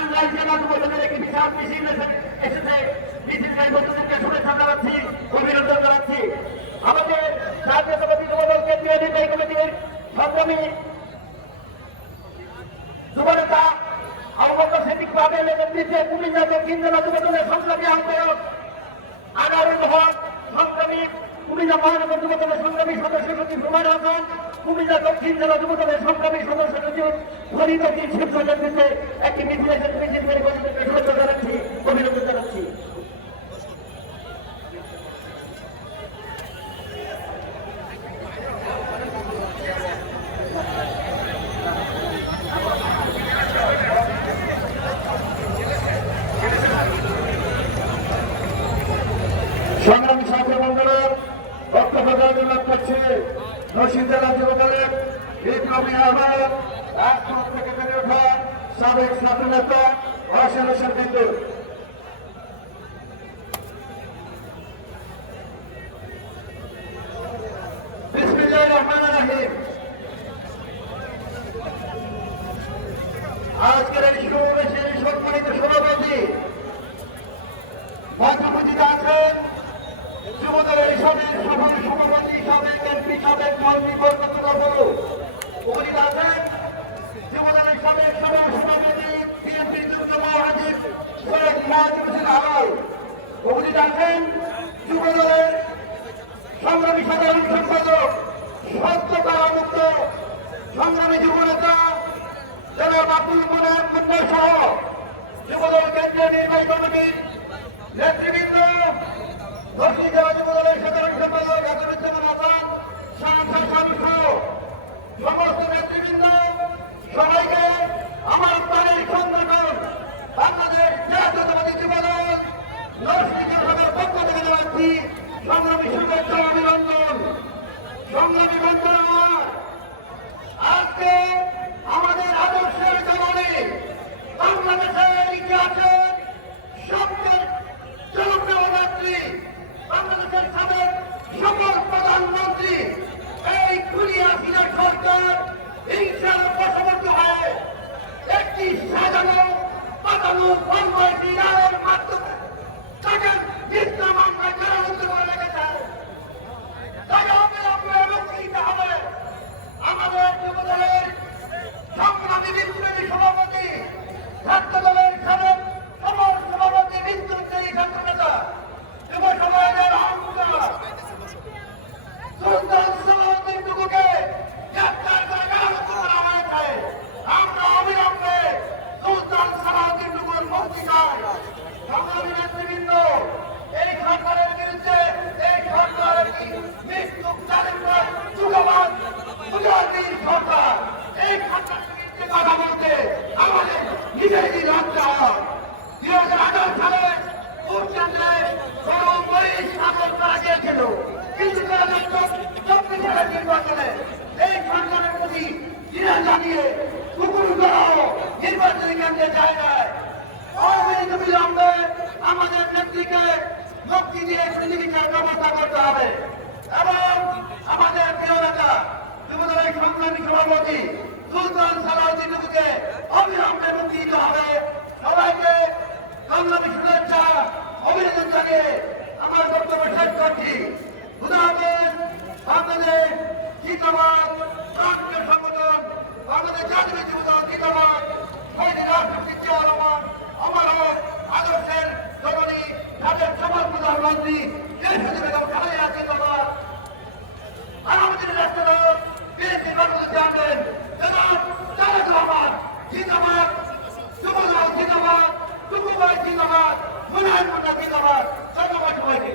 টাঙ্গাইল জেলা যুব দলের একটি বিশাল মিছিল এসেছে। মিছিলকে নতুনকে শুভেচ্ছা জানাচ্ছি, অভিনন্দন জানাচ্ছি। আমাদের জাতীয়তাবাদী যুব দল কেন্দ্রীয় নির্বাহী কমিটির সংগ্রামী যুবনেতা আবু বকর সিদ্দিক বাদলের নেতৃত্বে কুমিল্লা দক্ষিণ জেলা যুব দলের সংগ্রামী আহ্বায়ক আনারুল হক, সংগ্রামী কুমিল্লা মহানগর যুব দলের সংগ্রামী সদস্য সচিব রুমান হাসান, কুমিল্লা দক্ষিণ জেলা যুব দলের সংগ্রামী সদস্য সচিব ফরিদ উদ্দিন শীর্ষ নেতৃত্বে একটি মিছিল এসে মিছিল করে গণতন্ত্রকে শুভেচ্ছা জানাচ্ছি, অভিনন্দন জানাচ্ছি। সংগ্রামী ছাত্র মন্ডলের বক্তব্য জয়জনাথ করছে নরসিংহ জেলা যুব দলের বিপ্লবী আহ্বায়ক, রাজপথ থেকে বেড়ে ওঠা সাবেক ছাত্র নেতা হোসেন হোসেন বিন্দু। বিসমিল্লাহির রহমানির রহিম। আজকের এই সমাবেশের সম্মানিত সভাপতি মঞ্চপতিতে আছেন যুবদলের সাবেক সভাপতি, সাবেক এমপি, সাবেক মন্ত্রী বরকতুল্লাহ। উপস্থিত আছেন যুবদলের সাবেক সভাপতি বিএনপি যুগ্ম মহাসচিব সৈয়দ মুয়াজ্জেম হোসেন আলাল। উপস্থিত আছেন যুবদলের সংগ্রামী সাধারণ সম্পাদক, সত্যতা মুক্ত সংগ্রামী যুবনেতা জনাব আব্দুল মোনায়েম মুন্না সহ যুবদল কেন্দ্রীয় নির্বাহী কমিটির নেতৃবৃন্দ, দক্ষিণ জেলা যুব দলের সাধারণ সম্পাদক আসাদুজ্জামান হাসান, সাংসদ সহ সমস্ত নেতৃবৃন্দ, সবাইকে আমার প্রাণের সংগঠন বাংলাদেশ জাতীয়তাবাদী যুব দল নরসিংদী জেলার পক্ষ থেকে জানাচ্ছি সংগ্রামী শুভেচ্ছা, অভিনন্দন। সংগ্রামী বন্ধুরা, আজকে আমাদের আদর্শের কারণে বাংলাদেশের ইতিহাসে সবচেয়ে জনপ্রিয় নেত্রী, বাংলাদেশের সাবেক সকল প্রধানমন্ত্রী এই কুলিয়া সিনা সরকার হিংসার বশবর্তী হয়ে একটি সাজানো পাতানো কর্মসূচি রায়ের মাধ্যমে তাকে মিথ্যা মামলায় কারারুদ্ধ করে রেখেছে। তাকে অবিলম্বে মুক্তি দিতে হবে। আমাদের যুবদলের সংগ্রামী বিপ্লবী সভাপতি, ছাত্র দলের সাবেক সফল সভাপতি, বিদ্যুৎী ছাত্র নেতা, যুব সমাজের অহংকার সুলতান সালাউদ্দিন টুকুকে গ্রেফতার করে কারারুদ্ধ করা হয়েছে। আমরা অবিলম্বে সুলতান সালাউদ্দিন টুকুর মুক্তি চাই। সংগ্রামী নেতৃবৃন্দ, এই সরকারের বিরুদ্ধে এই সরকার একটি মৃত্যু চালিত যুগবাদ মুজাহিদ সরকার। এই সরকারের বিরুদ্ধে কথা বলতে আমাদের নিজেরই লজ্জা হয়। 2018 সালে ভোট কেন্দ্রে গিয়েছিল, কিন্তু 2024 সালের নির্বাচনে এই সরকারের প্রতি ঘৃণা জানিয়ে কুকুরগুলো নির্বাচনী কেন্দ্রে যায় নাই। অবিলম্বে আমাদের নেত্রীকে মুক্তি দিয়ে পৃথিবীর ব্যবস্থা করতে হবে এবং আমাদের প্রিয় নেতা যুবদলের সংগ্রামী সভাপতি সুলতান সালাউদ্দিন টুকুকে অবিলম্বে মুক্তি দিতে হবে। সবাইকে সংগ্রামী শুভেচ্ছা, অভিনন্দন জানিয়ে আমার বক্তব্য শেষ করছি। খুদা হাফেজ। বাংলাদেশ জিন্দাবাদ, রাষ্ট্রীয় সংগঠন বাংলাদেশ জাতীয় যুবদল জিন্দাবাদ, শহীদ রাষ্ট্রপতি জিয়া রহমান আমার আদর্শের জননী সাবেক সমাজ প্রধানমন্ত্রী দেশপতি বেগম খালেদা জিন্দাবাদ, আর আমাদের রাষ্ট্রদল বিএনপি বাংলাদেশ চেয়ারম্যান জনাব তারেক রহমান জিন্দাবাদ, যুবদল জিন্দাবাদ, যুবভাই জিন্দাবাদ, মুনায়েম মুন্না জিন্দাবাদ। ধন্যবাদ সবাইকে।